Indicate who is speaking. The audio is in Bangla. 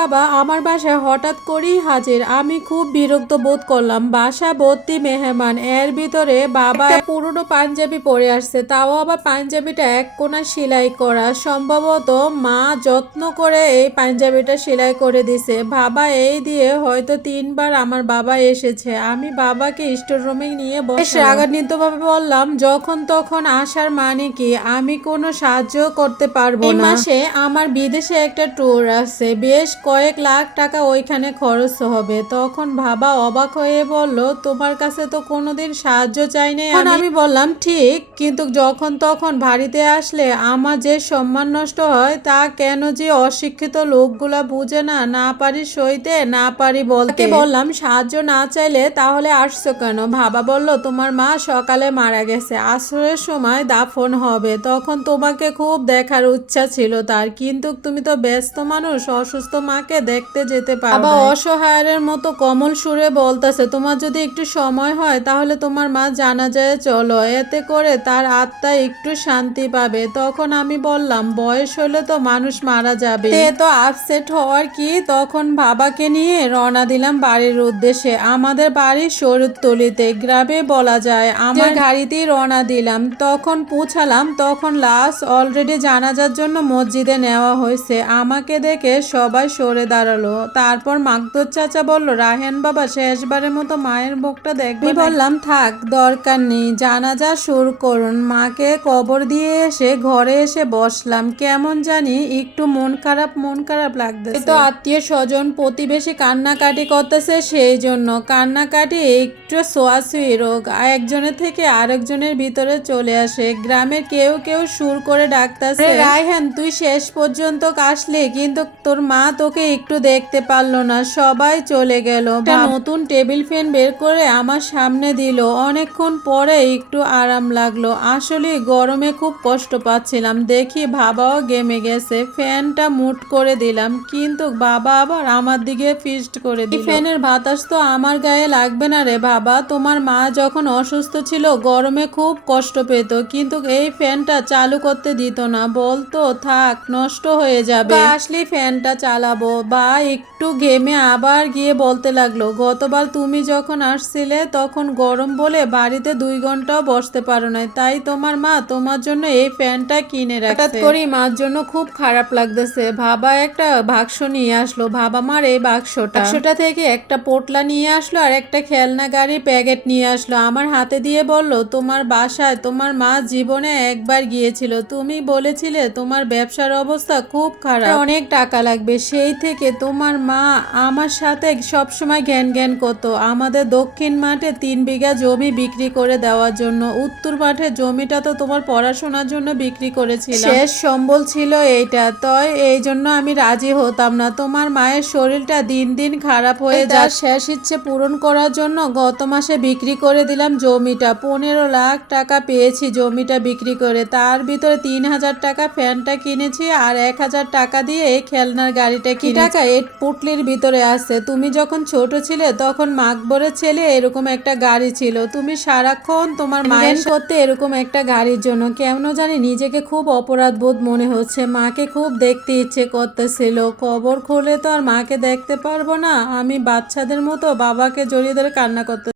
Speaker 1: বাবা আমার বাসায় হঠাৎ করেই হাজির। আমি খুব বিরক্ত বোধ করলাম। বাসা ভর্তি মেহমান। এর ভিতরে বাবা পুরনো পাঞ্জাবি পরে আসছে। তাও আবার পাঞ্জাবিটা এক কোনা সেলাই করা। সম্ভবত মা যত্ন করে এই পাঞ্জাবিটা সেলাই করে দিছে। বাবা এই দিয়ে হয়তো তিনবার আমার বাবা এসেছে। আমি বাবাকে স্টোর রুমে নিয়ে বেশ রাগান্বিত ভাবে বললাম যখন তখন আসার মানে কি? আমি কোনো সাহায্য করতে পারব না। মাসে আমার বিদেশে একটা ট্যুর আছে। বেশ কয়েক লাখ টাকা ওইখানে খরচ হবে। তখন বাবা অবাক হয়ে বলল তোমার কাছে তো কোনোদিন সাহায্য চাই নাই। আমি বললাম ঠিক কিন্তু যখন তখন বাড়িতে আসলে আমার যে সম্মান নষ্ট হয় তা কেন যে অশিক্ষিত লোকগুলা বুঝে না না পারি সইতে না পারি বলতে? বললাম সাহায্য না চাইলে তাহলে আসছো কেন? বাবা বলল তোমার মা সকালে মারা গেছে আসরের সময় দাফন হবে। তখন তোমাকে খুব দেখার ইচ্ছা ছিল তার কিন্তু তুমি তো ব্যস্ত মানুষ অসুস্থ মাকে দেখতে যেতে পারবে বাবা অসহায়ের মতো কমল সুরে বলতেছে তোমার যদি একটু সময় হয় তাহলে তোমার মা জানা যায় চলো। এতে করে তার আত্মা একটু শান্তি পাবে। তখন আমি বললাম বয়স হলে তো মানুষ মারা যাবে। তো আপসেট হওয়ার কি? তখন বাবাকে নিয়ে রওনা দিলাম বাড়ির উদ্দেশ্যে। আমাদের বাড়ির শরৎতলিতে গ্রামে বলা যায় আমার গাড়িতেই রওনা দিলাম। তখন পৌঁছালাম তখন লাশ অলরেডি জানাজার জন্য মসজিদে নেওয়া হয়েছে। আমাকে দেখে সবাই সরে দাঁড়াল। তারপর মাকদুর চাচা বলল রাহেন বাবা শেষবারের মতো মায়ের মুখটা দেখবে বললাম থাক দরকার নেই জানাজা সুর করুন। মাকে কবর দিয়ে এসে ঘরে এসে বসলাম। কেমন জানি একটু মন খারাপ মন খারাপ লাগতেছে। তো আত্মীয় স্বজন প্রতিবেশী কান্নাকাটি করতেছে সেই জন্য। কান্নাকাটি একটু সোয়াশুই রোগ। একজনের থেকে আরেকজনের ভিতরে চলে আসে। গ্রামের কেউ কেউ সুর করে ডাকতেছে রায়হান তুই শেষ পর্যন্ত কাশলি কিন্তু তোর মা তোকে একটু দেখতে পারল না সবাই চলে গেল। নতুন টেবিল ফ্যান বের করে আমার সামনে দিল। অনেকক্ষণ পরে একটু আরাম লাগল। আসলে গরমে খুব কষ্ট পাচ্ছিলাম। দেখি বাবাও গেমে গেছে। ফ্যানটা মুট করে দিলাম কিন্তু বাবা আবার আমার দিকে ফিস্ট করে দিল। ফ্যানের বাতাস তো আমার গায়ে লাগবে না রে বাবা। তোমার মা যখন অসুস্থ ছিল গরমে খুব কষ্ট পেত। কিন্তু এই ফ্যানটা চালু করতে দিত না। বলতো থাক নষ্ট হয়ে যাবে। আসলে ফ্যানটা চালাবো বা একটু ঘেমে আবার গিয়ে বলতে লাগল, গতবার তুমি যখন আসছিলে তখন গরম বলে বাড়িতে দুই ঘন্টাও বসতে পারো নাই। তাই তোমার মা তোমার জন্য এই ফ্যানটা কিনে রাখছে। করি মার জন্য খুব খারাপ লাগতেছে। বাবা একটা বাক্স নিয়ে আসলো। বাবা মার এই বাক্সটা। বাক্সটা থেকে একটা পোটলা নিয়ে আসলো আর একটা খেলনা গাড়ির প্যাকেট নিয়ে আসলো। আমার হাতে দিয়ে বলল, তোমার বাসায় তোমার মা জীবনে একবার গিয়েছিল। তুমি বলেছিলে তোমার ব্যবসার অবস্থা খুব খারাপ। অনেক টাকা লাগবে। সেই থেকে তোমার মা আমার সাথে সবসময় জ্ঞান জ্ঞান করতো। আমাদের দক্ষিণ মাঠে তিন বিঘা জমি বিক্রি করে দেওয়ার জন্য উত্তর মাঠে জমিটা তো তোমার পড়াশোনার জন্য বিক্রি করেছিল শেষ সম্বল ছিল এইটা তাই এই জন্য আমি রাজি হতাম না। তোমার মায়ের শরীরটা দিন দিন খারাপ হয়ে যা শেষ ইচ্ছে পূরণ করার জন্য গত মাসে বিক্রি করে দিলাম জমিটা। পনেরো লাখ টাকা পেয়েছি জমিটা বিক্রি করে। তার ভিতরে তিন হাজার টাকা ফ্যানটা কিনেছি আর এক হাজার টাকা দিয়ে এই খেলনার গাড়িটা কি টাকা এই পুটলির ভিতরে আছে। তুমি যখন ছোট ছিলে তখন মাকবরের ছেলে এরকম একটা গাড়ি ছিল। তুমি সারাক্ষণ তোমার মায়ের করতে এরকম একটা গাড়ির জন্য। কেমন জানি নিজেকে খুব অপরাধ বোধ মনে হচ্ছে। মাকে খুব দেখতে ইচ্ছে করতেছিল। কবর খুলে তো আর মাকে দেখতে পারব না। আমি বাচ্চাদের মতো বাবাকে জড়িয়ে ধরে কান্না করতে